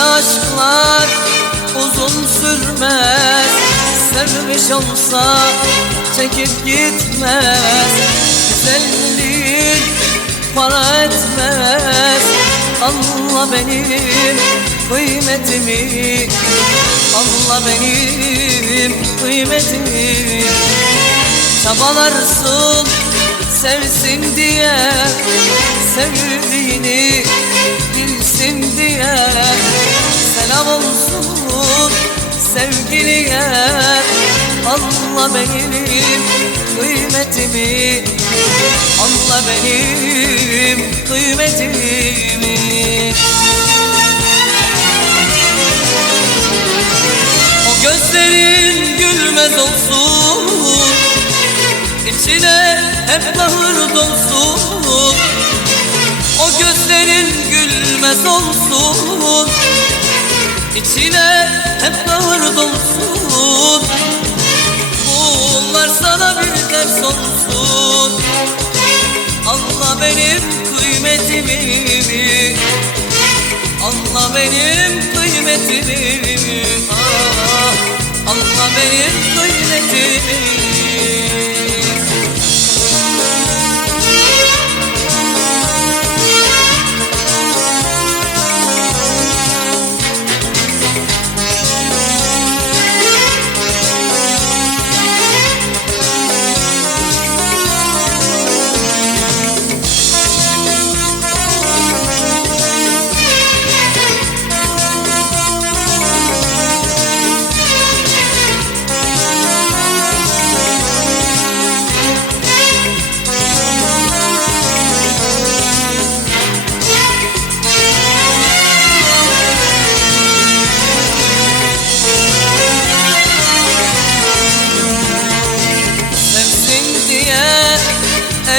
aşklar uzun sürmez. Sevmiş olsa çekip gitmez. Güzelliğin para etmez. Anla benim kıymetimi. Anla benim kıymetimi. Çabalarsın sevsin diye Sevdiğini sevgiliye Anla benim kıymetimi. Anla benim kıymetimi. O gözlerin gülmez olsun İçine hep bahır dolsun. O gözlerin gülmez olsun İçine hep bahır dolsun. Bunlar sana bir ders olsun. Anla benim kıymetimi. Anla benim kıymetimi. Ah, Anla benim kıymetimi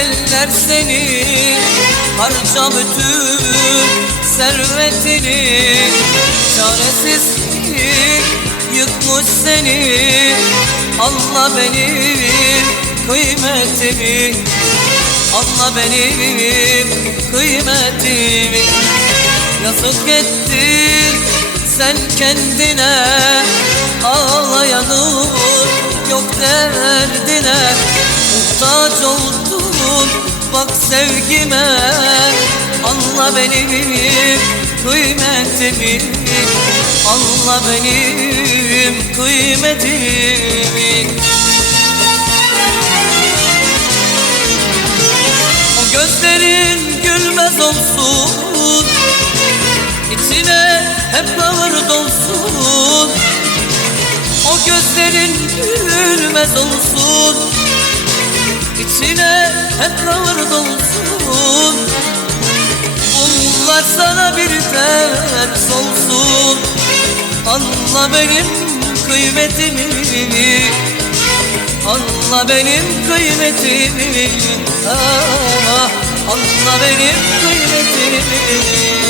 eller seni Harca bütün servetini. Çaresizlik yıkmış seni. Anla benim kıymetimi. Anla benim kıymetimi. Yazık ettin sen kendine. Ağlayanın yok derdine Muhtaç oldun bak sevgime Anla benim kıymetimi. Anla benim kıymetimi. O gözlerin gülmez olsun. İçine hep ağır dolsun. O gözlerin gülmez olsun İçine hep ağır dolsun Bunlar sana bir ders olsun. Anla benim kıymetimi Anla benim kıymetimi ah, Anla benim kıymetimi